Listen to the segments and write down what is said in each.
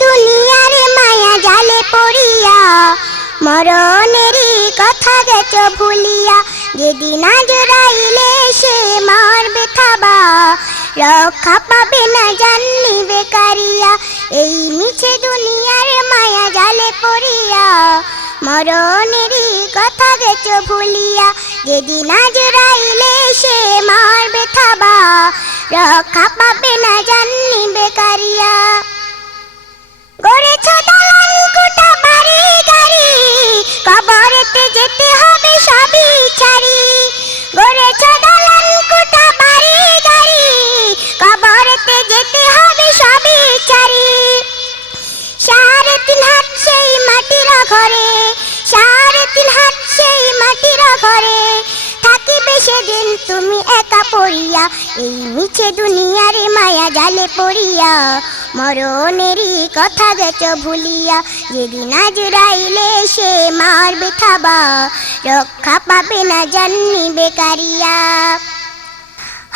দুনিয়ার মায়া জালে পড়িয়া, মরণেরই কথা গেছ ভুলিয়া। যেদিন আজরাইলে সে মারবে থাবা, রক্ষা পাবে না জান নিবে কারিয়া। এই মিছে দুনিয়ার মায়া জালে পড়িয়া, মরণেরই কথা গেছ ভুলিয়া। যেদিন আজরাইলে সে মারবে থাবা, রক্ষা পাবে না জান নিবে কারিয়া। গড়েছ দালান কোঠা বাড়ি গাড়ি, কবরেতে যেতে হবে সবই ছাড়ি। গড়েছ দালান কোঠা বাড়ি গাড়ি, কবরেতে যেতে হবে সবই ছাড়ি। 3.5 হাত সেই মাটির ঘরে, 3.5 হাত সেই মাটির ঘরে, থাকিবে সেদিন তুমি একা পড়িয়া। এই মিছে দুনিয়ার মায়া জালে পড়িয়া, মরণেরই কথা গেছ ভুলিয়া। যেদিন আজরাইলে সে মারবে থাবা, রক্ষা পাবে না জান নিবে কারিয়া।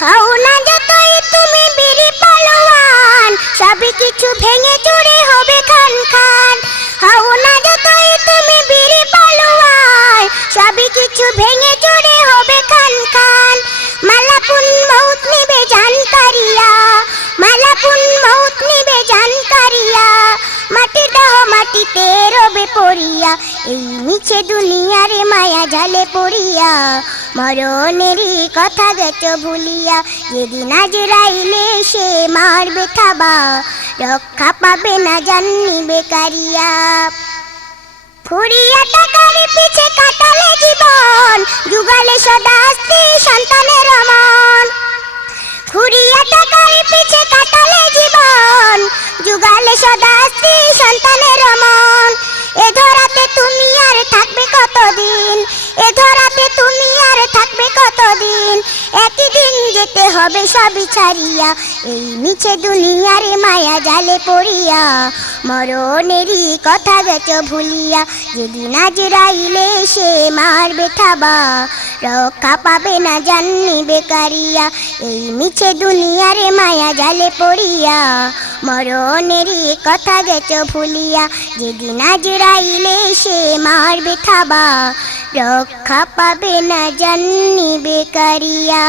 হও না যতই তুমি বীর পালোয়ান, সবই কিছু ভেঙে চুরে হবে খান খান। হও না যতই তুমি বীর পালোয়ান, সবই কিছু ভেঙে চুরে হবে খান খান। মালাকুন মউত নিবে জান কারিয়া, মালাকুন মউত নিবে জান কারিয়া। মাটির দেহ মাটিতে রবে পড়িয়া, এই মিছে দুনিয়ার মায়া জালে পড়িয়া, মরণেরই কথা গেছ ভুলিয়া। যেদিন আজরাইলে সে মারবে থাবা, রক্ষা পাবে না জান নিবে কারিয়া। ফুরিয়া টাকার পিছে কাটালে জীবন, যুগালে সদা স্ত্রী সন্তানের মন। ফুরিয়া টাকার পিছে কাটালে জীবন, যুগালে সদা স্ত্রী সন্তানের মন। এ ধরাতে তুমি আর থাকবে কতদিন, এ ধরাতে তুমি আর থাকবে কতদিন। একই দিন যেতে হবে সবই ছাড়িয়া, এই মিছে দুনিয়ার মায়া জালে পড়িয়া, মরণেরই কথা গেছ ভুলিয়া। যেদিন আজরাইলে সে মারবে থাবা, রক্ষা পাবে না জান নিবে কারিয়া। এই মিছে দুনিয়ার মায়া জালে পড়িয়া, মরণেরই কথা গেছ ভুলিয়া। যেদিন আজরাইলে সে মারবে থাবা, রক্ষা পাবে না জান নিবে কারিয়া।